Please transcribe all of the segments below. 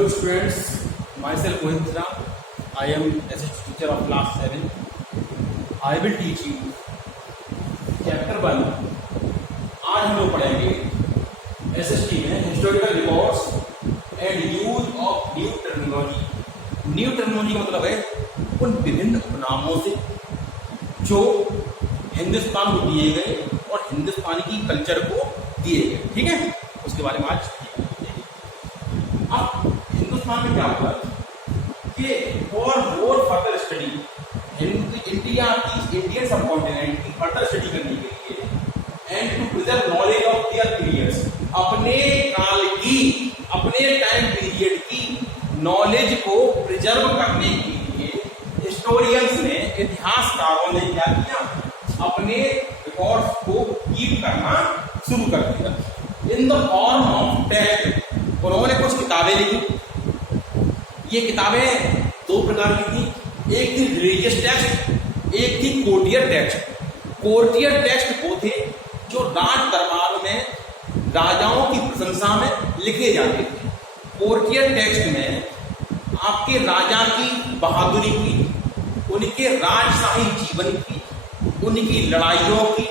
Hello students, myself Mohit Ram. I am assistant teacher of class 7. I will teach you chapter 1. आज हम लोग पढ़ेंगे SST में historical records and use of new terminology. New terminology का मतलब है उन विभिन्न उपनामों से जो हिंदुस्तान को दिए गए और हिंदुस्तान की कल्चर को दिए गए। ठीक है, उसके बारे में आज अब हिंदुस्तान में क्या हुआ कि for more further study Indian subcontinent की फर्दर स्टडी करने के लिए and to preserve knowledge of their periods, अपने टाइम पीरियड की नॉलेज को प्रिजर्व करने के लिए हिस्टोरियंस ने, इतिहासकारों ने क्या किया, अपने रिकॉर्ड्स को कीप करना शुरू कर दिया in the form of text. उन्होंने कुछ किताबें लिखी। ये किताबें दो प्रकार की थी, एक थी रिलीजियस टेक्स्ट, एक थी कोर्टियर टेक्स्ट। कोर्टियर टेक्स्ट वो थे जो राज दरबार में राजाओं की प्रशंसा में लिखे जाते थे। कोर्टियर टेक्स्ट में आपके राजा की बहादुरी की, उनके राजशाही जीवन की, उनकी लड़ाइयों की,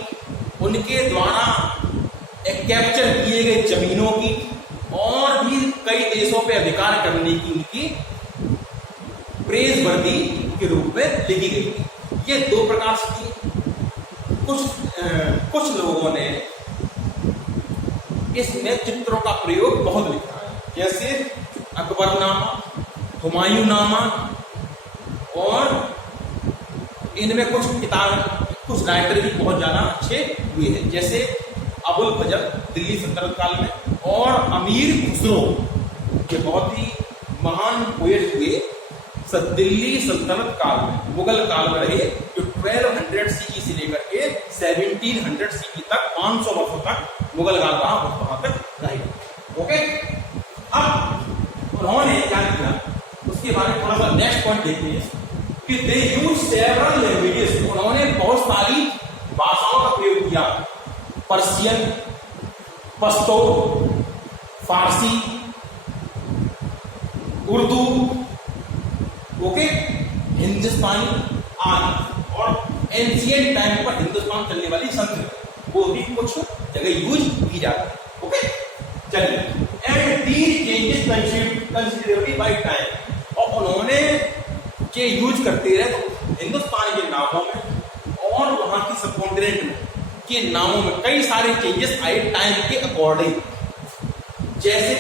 उनके द्वारा कैप्चर किए गए जमीनों की और भी कई देशों पे अधिकार करने की उनकी प्रेजवर्दी के रूप में लिखी गई थी। ये दो प्रकार से थी। कुछ लोगों ने इसमें चित्रों का प्रयोग बहुत लिखा है, जैसे अकबरनामा, हुमायूंनामा, और इनमें कुछ राइटर भी बहुत ज्यादा अच्छे हुए हैं, जैसे अबुल फजल दिल्ली सल्तनत काल में, और अमीर खुसरो के बहुत ही महान पोएट हुए दिल्ली सल्तनत काल में, मुगल काल में रहे, जो 1200 सीई से लेकर के 1700 सीई तक 500 वर्षों तक मुगल काल रहा, वहां तक रहे। ओके, अब उन्होंने क्या किया उसके बारे में थोड़ा सा नेक्स्ट पॉइंट देखते हैं कि दे यूज सेवरल लैंग्वेजेस। उन्होंने बहुत सारी भाषाओं का प्रयोग किया, पर्शियन, पश्तो, फारसी, उर्दू, ओके, हिंदुस्तानी आदि, और एंशिएंट टाइम पर हिंदुस्तान चलने वाली संस्कृत वो भी कुछ जगह यूज की जाती है। ओके, चलिए, and these changes considerably by time. और उन्होंने ये यूज करते रहे तो हिंदुस्तान के नामों में और वहां की सबकॉन्टिनेंट में के नामों में कई सारे चेंजेस आए टाइम के अकॉर्डिंग। जैसे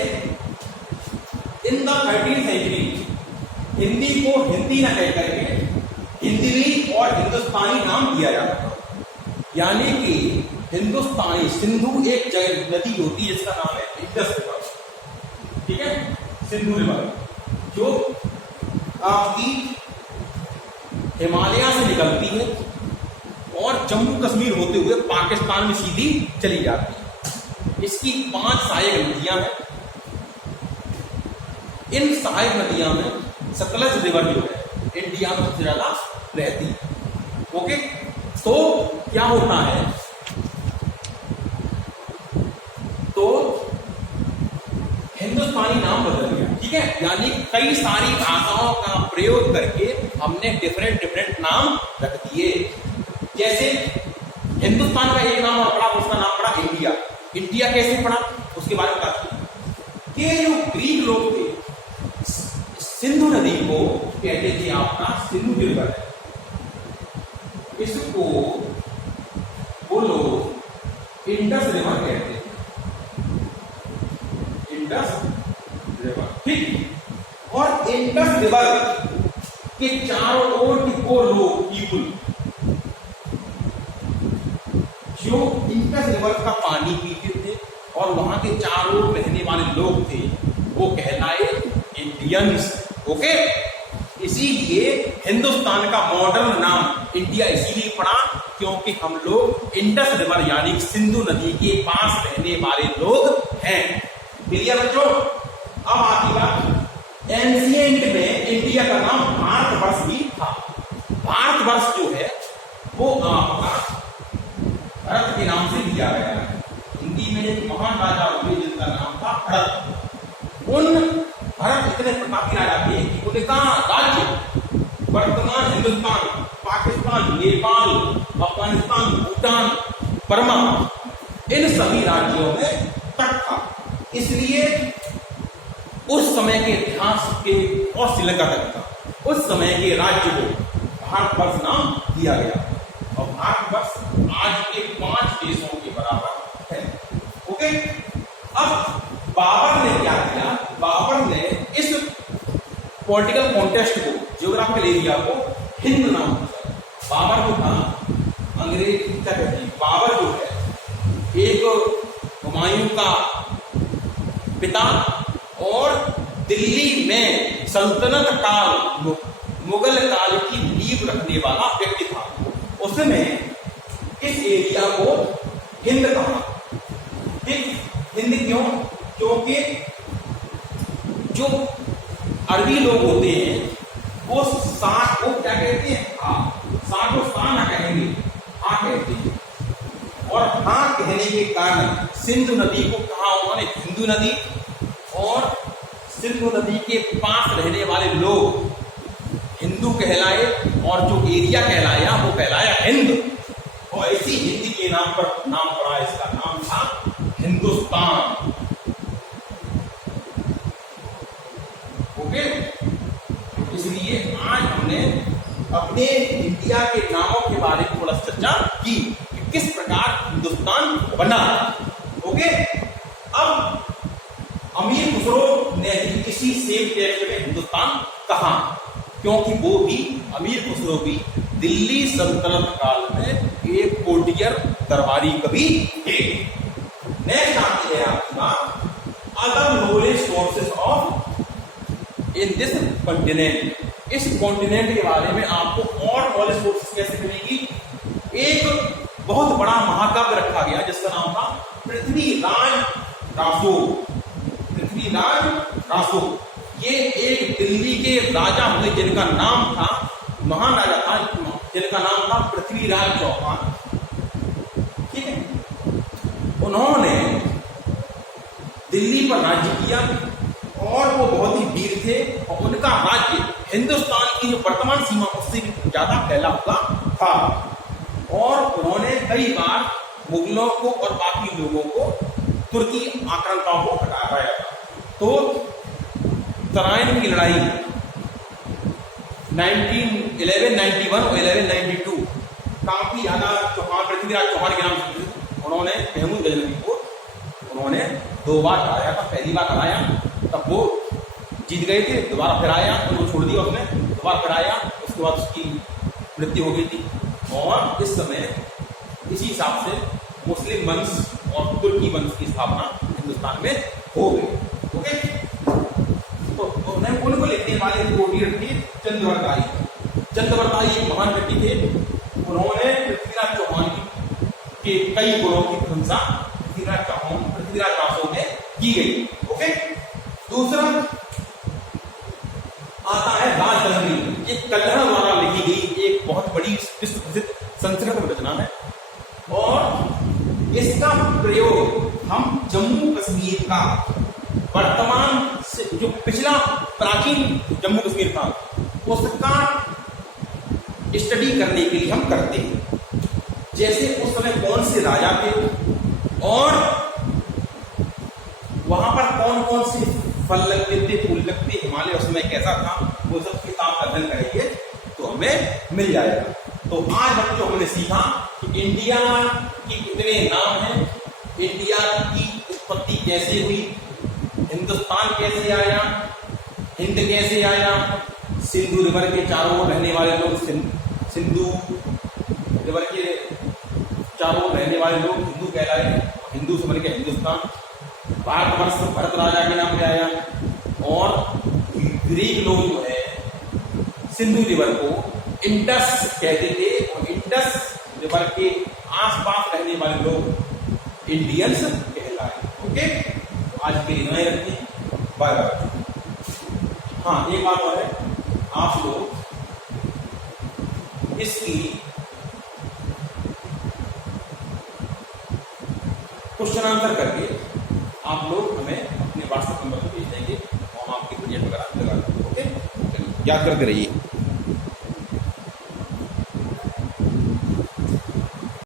in the 13th century Hindi को हिंदी न कह करके हिंदवी और हिंदुस्तानी नाम दिया जाता था, यानी कि हिंदुस्तानी, सिंधु एक जगह नदी होती है जिसका नाम है इंडस रिवर। ठीक है, सिंधु रिवर जो आपकी हिमालय से निकलती है और जम्मू कश्मीर होते हुए पाकिस्तान में सीधी चली जाती है। इसकी 5 सहायक नदियां हैं। इन सहायक नदियां में सतलज रिवर जो है इंडिया में सबसे ज्यादा रहती है। ओके, तो क्या होता है, तो हिंदुस्तानी नाम बदल गया। ठीक है, यानी कई सारी भाषाओं का प्रयोग करके हमने डिफरेंट नाम रख दिए। जैसे हिंदुस्तान का एक नाम और पड़ा, उसका नाम पड़ा इंडिया। इंडिया कैसे पड़ा उसके बारे में बताते हैं कि जो ग्रीक लोग थे सिंधु नदी को कहते थे आपका सिंधु रिवर है, इसको वो लोग इंडस रिवर कहते थे, इंडस रिवर। ठीक, और इंडस रिवर के चारों ओर की वो लोग पीपुल जो इंडस रिवर का पानी पीते थे और वहां के चारों ओर रहने वाले लोग थे, वो कहलाए इंडियंस। ओके, इसीलिए हिंदुस्तान का मॉडर्न नाम इंडिया इसीलिए पड़ा क्योंकि हम लोग इंडस रिवर यानी सिंधु नदी के पास रहने वाले लोग हैं। क्लियर बच्चों? अब आती बात, एंशिएंट में इंडिया का नाम भारतवर्ष भी था। भारतवर्ष जो है वो आपका भरत के नाम से लिया गया है। हिंदी में एक महान राजा हुए जिनका नाम था भरत। उन भरत इतने प्रतापी राजा थे कि उनका राज्य वर्तमान हिंदुस्तान, पाकिस्तान, नेपाल, अफगानिस्तान, भूटान, बर्मा, इन सभी राज्यों में तक था। इसलिए उस समय के इतिहास के, और श्रीलंका तक था, उस समय के राज्य को भारतवर्ष नाम दिया गया। और भारतवर्ष आज के 5 देशों के बराबर है। ओके, अब बाबर ने क्या किया? बाबर ने इस पॉलिटिकल कॉन्टेस्ट को, ज्योग्राफिकल एरिया को हिंद नाम दिया। बाबर जो था, अंग्रेज क्या कहते हैं, बाबर जो है एक हुमायूं का पिता और दिल्ली में सल्तनत काल, मुगल काल की नींव रखने वाला व्यक्ति था। उसने इस एरिया को हिंद कहा। ठीक, हिंद क्यों? क्योंकि जो अरबी लोग होते हैं वो साठ को क्या कहते हैं? साठ को सा ना कहेंगे, हा कहते हैं। और हा कहने के कारण सिंधु नदी को कहा उन्होंने हिंदू नदी, और सिंधु नदी के पास रहने वाले लोग हिंदू कहलाए, और जो एरिया कहलाया वो कहलाया हिंद। और इसी हिंदी के नाम पर नाम पड़ा, इसका नाम था हिंदुस्तान। ओके, इसलिए आज हमने अपने इंडिया के नामों के बारे में थोड़ा चर्चा की कि किस प्रकार हिंदुस्तान बना। ओके, अब अमीर खुसरो ने इसी सेम टेक्स्ट में हिंदुस्तान कहा, क्योंकि वो भी, अमीर खुसरो भी दिल्ली सल्तनत काल में एक कोर्टियर दरबारी कवि थे। नेक्स्ट आती है आपका other knowledge sources of in this continent. इस कॉन्टिनेंट के बारे में आपको और नॉलेज सोर्सेस कैसे मिलेगी? एक बहुत बड़ा महाकाव्य रखा गया जिसका नाम था पृथ्वीराज रासो। पृथ्वीराज रासो ये एक दिल्ली के राजा हुए जिनका नाम था, महान राजा था जिनका नाम था पृथ्वीराज चौहान। ठीक है, उन्होंने दिल्ली पर राज्य किया और वो बहुत ही वीर थे, और उनका राज्य हिंदुस्तान की जो वर्तमान सीमा उससे भी ज्यादा फैला हुआ था। और उन्होंने कई बार मुगलों को और बाकी लोगों को, तुर्की आक्रांताओं को हटाया था। तो तराइन की लड़ाई 1191 और 1192 काफी ज्यादा चौहान, पृथ्वीराज चौहान के नाम से उन्होंने महमूद गजनवी को उन्होंने 2 बार हराया था। पहली बार हराया तब वो जीत गए थे, दोबारा फिर आया, उनको छोड़ दिया उसने, दोबारा फिर आया, उसके बाद उसकी मृत्यु हो गई थी। और इस समय इसी हिसाब से मुस्लिम वंश और तुर्की वंश की स्थापना हिंदुस्तान में हो गई। ओके, तो उनको लिखने वाले कोटियर थे चंद्रवरदाई। चंद्रवरदाई एक महान व्यक्ति थे। उन्होंने पृथ्वीराज चौहान के कई गुणों की प्रशंसा पृथ्वीराज रासो में की गई। ओके, दूसरा आता है राजदंडी। ये कल्हड़ द्वारा लिखी गई एक बहुत बड़ी विश्व प्रसिद्ध संस्कृत रचना है, और इसका प्रयोग हम जम्मू कश्मीर का वर्तमान से जो पिछला प्राचीन जम्मू कश्मीर था उसका स्टडी करने के लिए हम करते हैं। जैसे उस समय कौन से राजा थे और वहां पर कौन कौन से फल लगते थे, फूल लगते, हिमालय उस समय कैसा था, वो सब किताब का अध्ययन करेंगे तो हमें मिल जाएगा। तो आज बच्चों हमने सीखा कि इंडिया की कितने नाम हैं, इंडिया की उत्पत्ति कैसे हुई, हिंदुस्तान कैसे आया, हिंद कैसे आया, सिंधु रिवर के चारों ओर रहने वाले लोग सिंधु रिवर के चारों ओर रहने वाले लोग हिंदू कहलाए, हिंदू से बन के हिंदुस्तान, भारतवर्ष भरत राजा के नाम पे आया, और ग्रीक लोग जो है सिंधु रिवर को इंडस कहते थे, और इंडस रिवर के आसपास रहने वाले लोग इंडियंस कहलाए। ओके, आज के लिए नए रखते हैं, बाय बाय। हाँ, एक बात और है, आप लोग इसकी क्वेश्चन आंसर करके आप लोग हमें अपने व्हाट्सएप नंबर पर भेज देंगे और हम आपके प्रोजेक्ट लगा। ओके, चलिए याद करते रहिए।